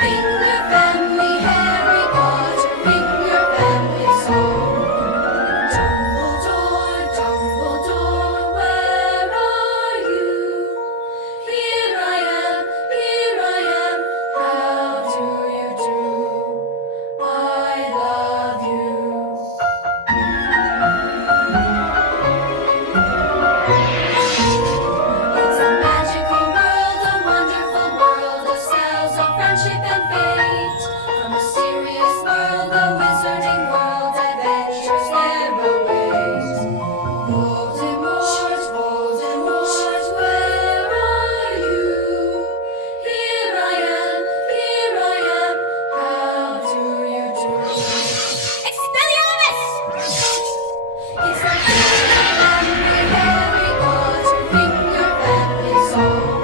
Finger family, Harry Potter, finger family song. Dumbledore, Dumbledore, where are you? Here I am, how do you do? I love you. It's a magical world, a wonderful world of spells of friendship and fate. A mysterious world, a wizarding world, adventures there await. Voldemort, Voldemort, where are you? Here I am, how do you do? Expelliarmus! It's the finger family, Harry Potter, finger family song.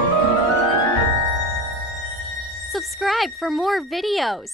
Subscribe for more videos.